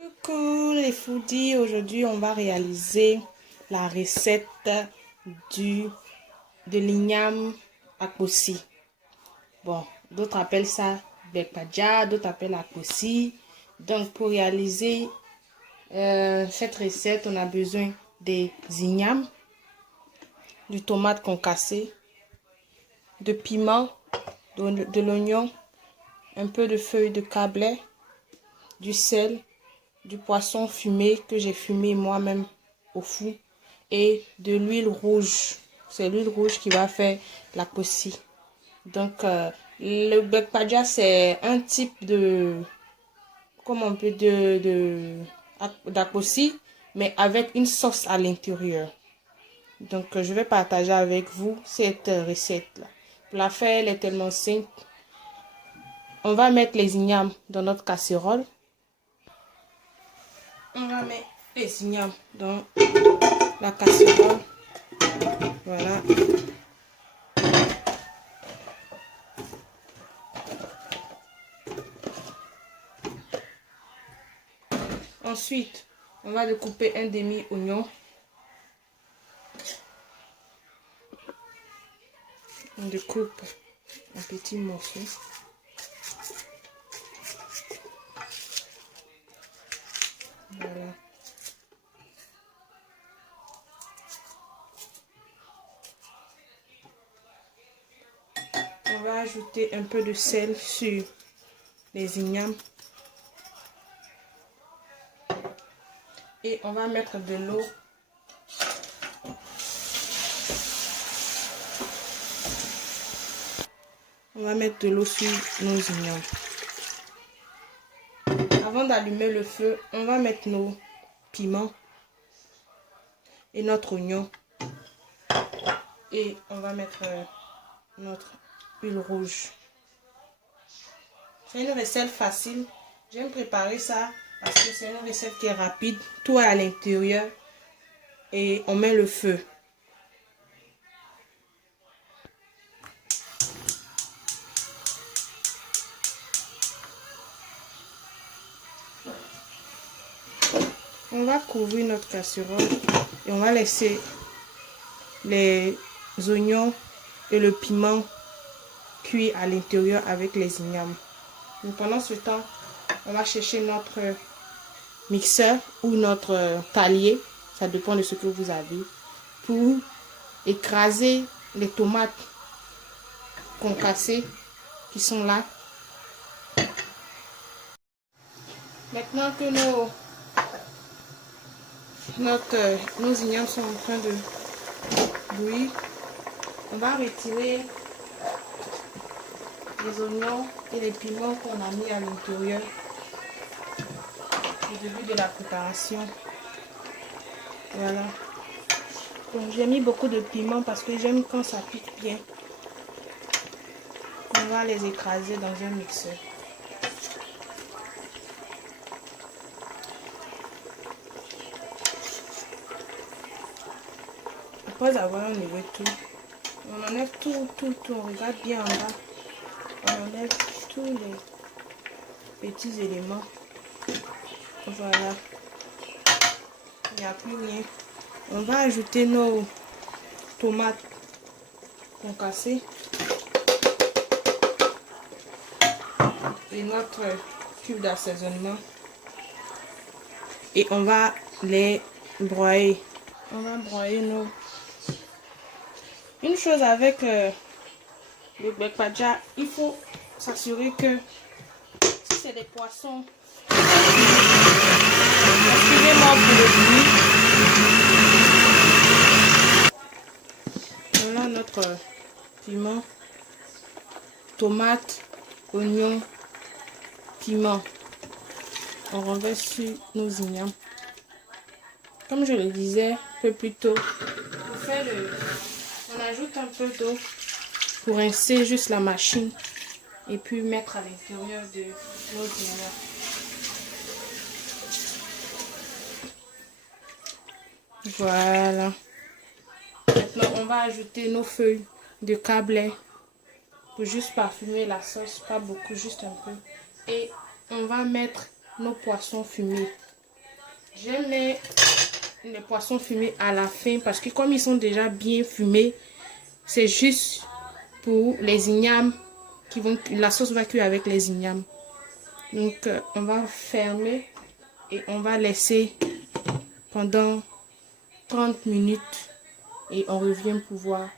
Coucou les foodies, aujourd'hui on va réaliser la recette de l'igname akposi. Bon, d'autres appellent ça bekpadja, d'autres appellent akposi. Donc pour réaliser cette recette, on a besoin des ignames, du tomate concassé, de piment, de l'oignon, un peu de feuilles de cablette, du sel, du poisson fumé que j'ai fumé moi-même au four et de l'huile rouge. C'est l'huile rouge qui va faire l'akposi. Donc le bekpadja c'est un type de d'akposi mais avec une sauce à l'intérieur. Donc je vais partager avec vous cette recette là. Pour la faire, elle est tellement simple. On va mettre les ignames dans notre casserole. On va mettre les ignames dans la casserole. Voilà. Ensuite, on va découper un demi-oignon. On découpe un petit morceau. Voilà. On va ajouter un peu de sel sur les ignames. Et on va mettre de l'eau. On va mettre de l'eau sur nos ignames. Avant d'allumer le feu, on va mettre nos piments et notre oignon. Et on va mettre notre huile rouge. C'est une recette facile. J'aime préparer ça parce que c'est une recette qui est rapide. Tout est à l'intérieur. Et on met le feu. On va couvrir notre casserole et on va laisser les oignons et le piment cuire à l'intérieur avec les ignames. Donc pendant ce temps, on va chercher notre mixeur ou notre talier, ça dépend de ce que vous avez, pour écraser les tomates concassées qui sont là. Maintenant que nos ignames sont en train de bouillir, on va retirer les oignons et les piments qu'on a mis à l'intérieur au début de la préparation. Voilà. Donc j'ai mis beaucoup de piments parce que j'aime quand ça pique bien. On va les écraser dans un mixeur. Après avoir enlevé tout, on enlève tout, on regarde bien en bas. On enlève tous les petits éléments. Voilà. Il n'y a plus rien. On va ajouter nos tomates concassées et notre cube d'assaisonnement. Et on va les broyer. On va broyer nos... Une chose avec le bekpadja, il faut s'assurer que si c'est des poissons, excusez-moi pour le bruit. Voilà notre piment, tomate, oignon, piment. On renverse sur nos ignames. Comme je le disais un peu plus tôt, on ajoute un peu d'eau pour rincer juste la machine et puis mettre à l'intérieur de nos ignames. Voilà. Maintenant, on va ajouter nos feuilles de cablette pour juste parfumer la sauce, pas beaucoup, juste un peu. Et on va mettre nos poissons fumés J'aime les poissons fumés à la fin parce que comme ils sont déjà bien fumés, c'est juste pour les ignames la sauce va cuire avec les ignames. Donc on va fermer et on va laisser pendant 30 minutes et on revient pour voir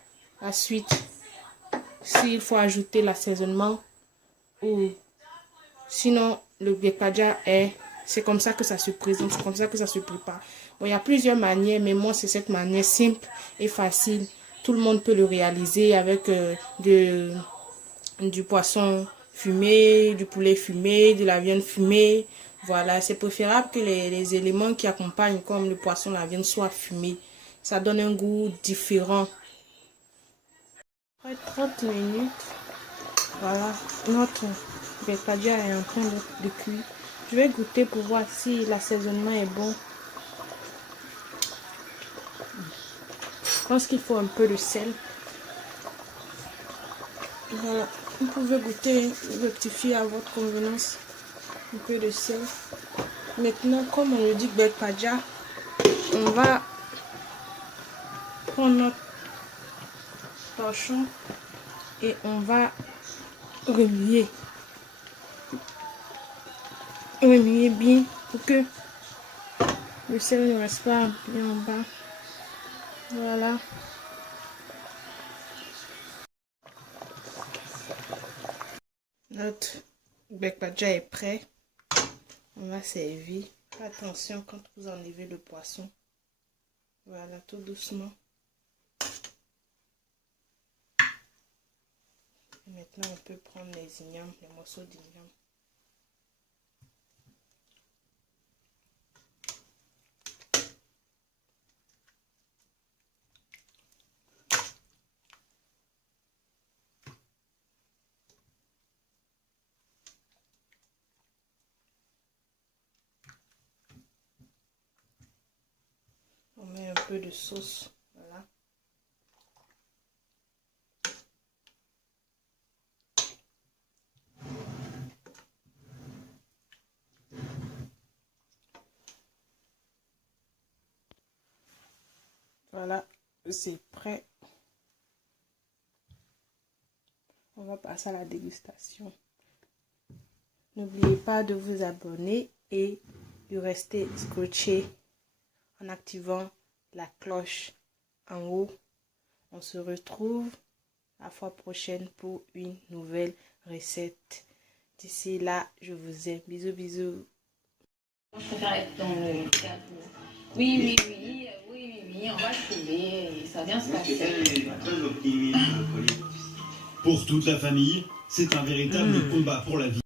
la suite s'il faut ajouter l'assaisonnement ou sinon le bekpadja c'est comme ça que ça se présente, c'est comme ça que ça se prépare. Bon, il y a plusieurs manières, mais moi c'est cette manière simple et facile. Tout le monde peut le réaliser avec du poisson fumé, du poulet fumé, de la viande fumée. Voilà, c'est préférable que les éléments qui accompagnent comme le poisson, la viande soient fumés. Ça donne un goût différent. Après 30 minutes, voilà, notre bekpadja est en train de cuire. Je vais goûter pour voir si l'assaisonnement est bon. Je pense qu'il faut un peu de sel. Voilà, vous pouvez goûter, rectifier à votre convenance. Un peu de sel. Maintenant, comme on le dit bekpadja, on va prendre notre torchon et on va remuer. Remuer bien pour que le sel ne reste pas bien en bas. Voilà. Notre bekpadja est prêt. On va servir. Attention quand vous enlevez le poisson. Voilà, tout doucement. Et maintenant, on peut prendre les ignames, les morceaux d'igname. On met un peu de sauce, voilà. Voilà, c'est prêt. On va passer à la dégustation. N'oubliez pas de vous abonner et de rester scotché en activant la cloche en haut. On se retrouve la fois prochaine pour une nouvelle recette. D'ici là, je vous aime. Bisous, bisous. Je préfère être dans le cadre. Oui, on va trouver. Ça vient se passer. Très optimiste, Pauline. Pour toute la famille, c'est un véritable combat pour la vie.